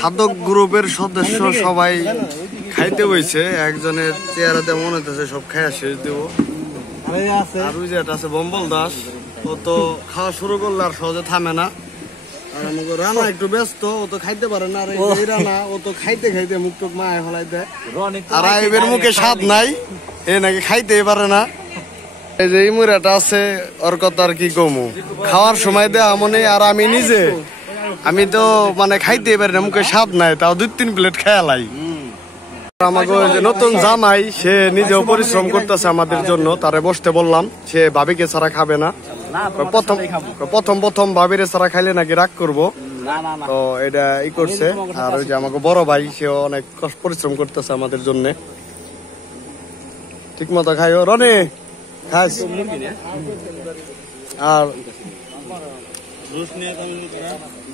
খাদক গ্রুপের সদস্য সবাই খাইতে বইছে। একজনের চেহারাতে মনে হইতেছে সব খাইয়া শেষ দেব। আর ওই যে এটা আছে বম্বল দাস, ও তো খাওয়া শুরু করলে আর সহজে থামে না। আর আমাকে রানা একটু ব্যস্ত, ও তো খাইতে পারে না। আর এই রানা ও তো খাইতে খাইতে মুখ টুক মায় ফেলাই দেয়। আর আইবের মুখে স্বাদ নাই, এ নাকি খাইতেই পারে না। এই যে ইমুরাটা আছে, ওর কথা আর কি কমু, খাওয়ার সময় দেয়া মনে। আর আমি নিজে আমি তো মানে খাইতেই পারি না, মুখে স্বাদ নাই, তাও 2-3 প্লেট খেয়ালাই। আমাকে নতুন জামাই, সে নিজেও পরিশ্রম করতেছে আমাদের জন্য, তারে বসতে বললাম। সে ভাবিকে ছাড়া খাবে না। প্রথম ভাবিরে ছাড়া খাইলে নাকি রাগ করবো, তো এটা ই করছে। আর ওই যে আমাকে বড় ভাই, সে অনেক পরিশ্রম করতেছে আমাদের জন্য। ঠিক মতো খাইও রনে, খাস। আর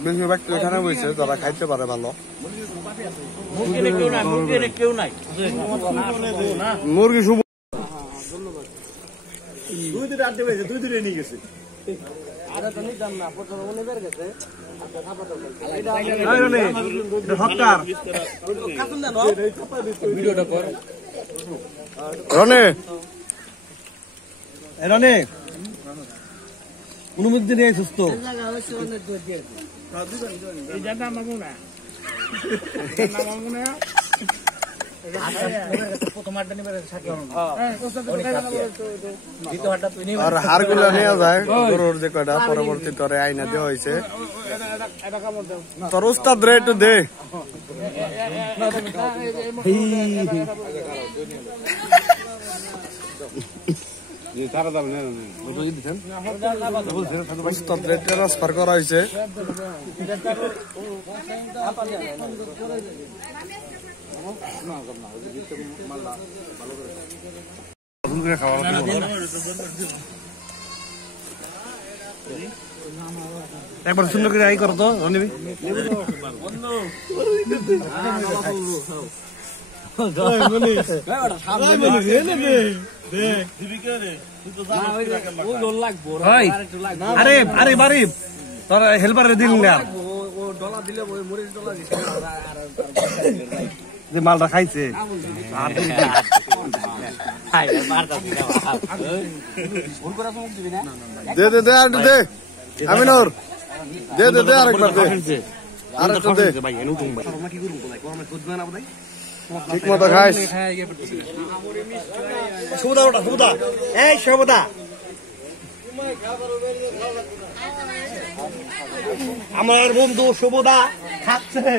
বেশিরভাগ এখানে বসে যারা খাইতে পারে ভালো। মুরগি শুভ রনে রনে অনুমতি নিয়ে সুস্থ আর হার গুলা নেওয়া যায় গরুর যে কয়টা পরবর্তী তরে আইনা দেওয়া হয়েছে। তোর উস্তাদ রে একটু দে। ট্রান্সফার করা হয়েছে। একবার সুন্দর করে আই করো তো রনি। আরে বাড়ি তোর হেল্পারে দিল না যে মালটা খাইছে। দে দে দে আর দে আমিনুর, দে দে দে আরেকবার দে, আরেকটা দে। ঠিক মতো খাইস। সুদা ওটা সুদা, এই সবদা আমার বন্ধু শুভদা খাচ্ছে।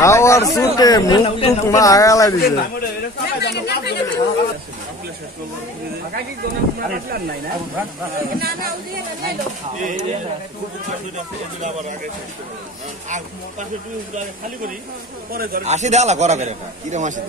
খাওয়ার সুটে মুখ টুক মা আগালাই দিছে। আসি দেওয়া করা করে কিরম আসি